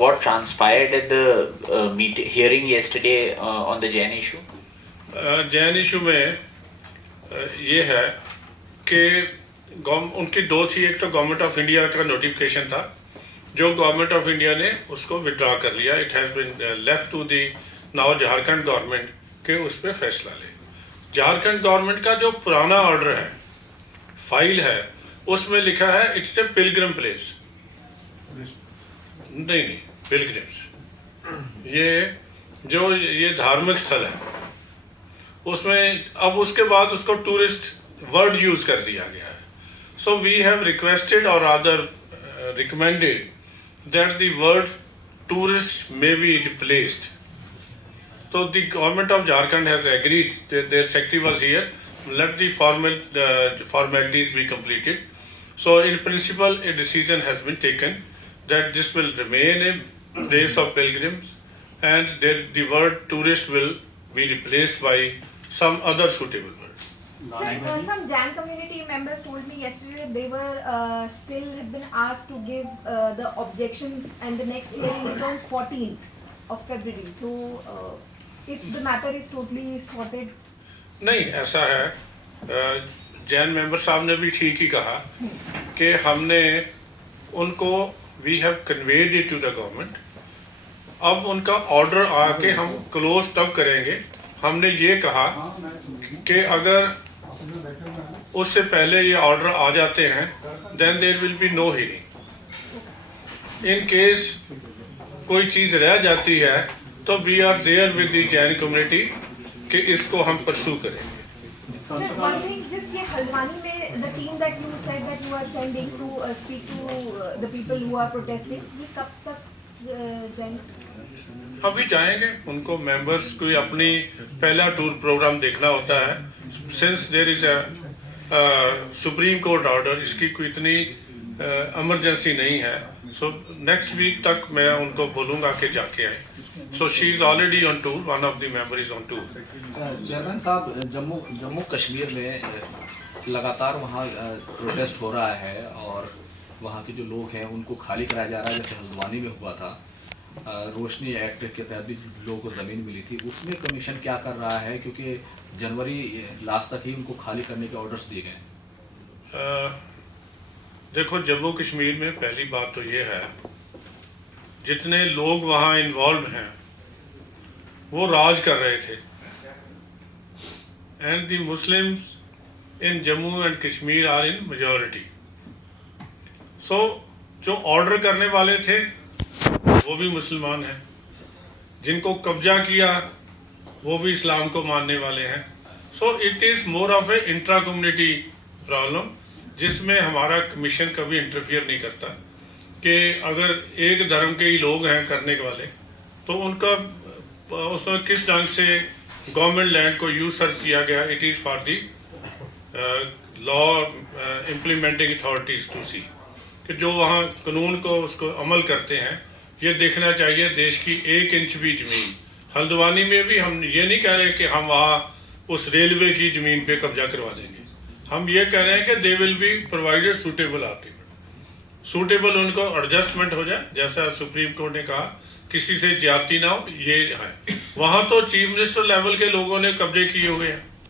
What transpired at the hearing yesterday on the Jain issue? Jain issue में ये है कि उनकी दो थी। एक तो गवर्नमेंट ऑफ इंडिया का नोटिफिकेशन था जो गवर्नमेंट ऑफ इंडिया ने उसको विड्रॉ कर लिया। It has been left to the now Jharkhand government के उस पर फैसला ले। झारखंड गवर्नमेंट का जो पुराना ऑर्डर है, फाइल है, उसमें लिखा है इट्स ए पिलग्रिम प्लेस। नहीं, पिलग्रिम्स ये धार्मिक स्थल है। उसमें अब उसके बाद उसको टूरिस्ट वर्ड यूज कर दिया गया है। सो वी हैव रिक्वेस्टेड और other recommended that the word tourist may be replaced. So the government of Jharkhand has agreed, their secretary was here, let the formalities be completed. So in principle a decision has been taken that this will remain a place of pilgrims and the word tourist will be replaced by some other suitable word. Sir, some Jain community members told me yesterday they were still have been asked to give the objections and the next hearing is on 14th of February. So if the matter is totally sorted. नहीं, ऐसा है, Jain member साहब ने भी ठीक ही कहा कि हमने उनको we have conveyed it to the government. अब उनका ऑर्डर आके हम क्लोज तब करेंगे। हमने ये कहा कि अगर उससे पहले ये ऑर्डर आ जाते हैं then there will be no hearing. In case कोई चीज़ रह जाती है तो we are there with the Jain community कि इसको हम परसू करेंगे। Sir, one thing, just ये हल्द्वानी में the team that you said that you are sending to speak to the people who are protesting, ये कब तक जाएंगे? अभी जाएंगे। उनको मेंबर्स को अपनी पहला टूर प्रोग्राम देखना होता है। Since there is a supreme court order, इसकी कोई इतनी इमरजेंसी नहीं है। सो नेक्स्ट वीक तक मैं उनको बोलूँगा कि जाके आए। So she is already on tour. One of the member is on tour. Chairman साहब, जम्मू कश्मीर में लगातार वहाँ प्रोटेस्ट हो रहा है और वहाँ के जो लोग हैं उनको खाली कराया जा रहा है। जैसे हल्द्वानी में हुआ था, रोशनी एक्ट के तहत भी लोगों को ज़मीन मिली थी, उसमें कमीशन क्या कर रहा है? क्योंकि जनवरी लास्ट तक ही उनको खाली करने के ऑर्डर्स दिए गए। देखो, जम्मू कश्मीर में पहली बात तो ये है जितने लोग वहाँ इन्वॉल्व हैं वो राज कर रहे थे and the Muslims in Jammu and Kashmir are in majority. So जो ऑर्डर करने वाले थे वो भी मुसलमान हैं, जिनको कब्जा किया वो भी इस्लाम को मानने वाले हैं। So it is more of A intra community problem जिसमें हमारा कमीशन कभी इंटरफियर नहीं करता कि अगर एक धर्म के ही लोग हैं करने के वाले तो उनका उसमें किस ढंग से गवर्नमेंट लैंड को यूज सर्व किया गया। It is for the law implementing authorities to see कि जो वहाँ कानून को उसको अमल करते हैं ये देखना चाहिए। देश की 1 इंच भी ज़मीन, हल्द्वानी में भी हम ये नहीं कह रहे कि हम वहाँ उस रेलवे की ज़मीन पे कब्जा करवा देंगे। हम ये कह रहे हैं कि they will be provided suitable article, suitable उनको एडजस्टमेंट हो जाए। जैसा सुप्रीम कोर्ट ने कहा किसी से ज्यादती ना हो, ये है। वहाँ तो चीफ मिनिस्टर लेवल के लोगों ने कब्जे किए हुए हैं।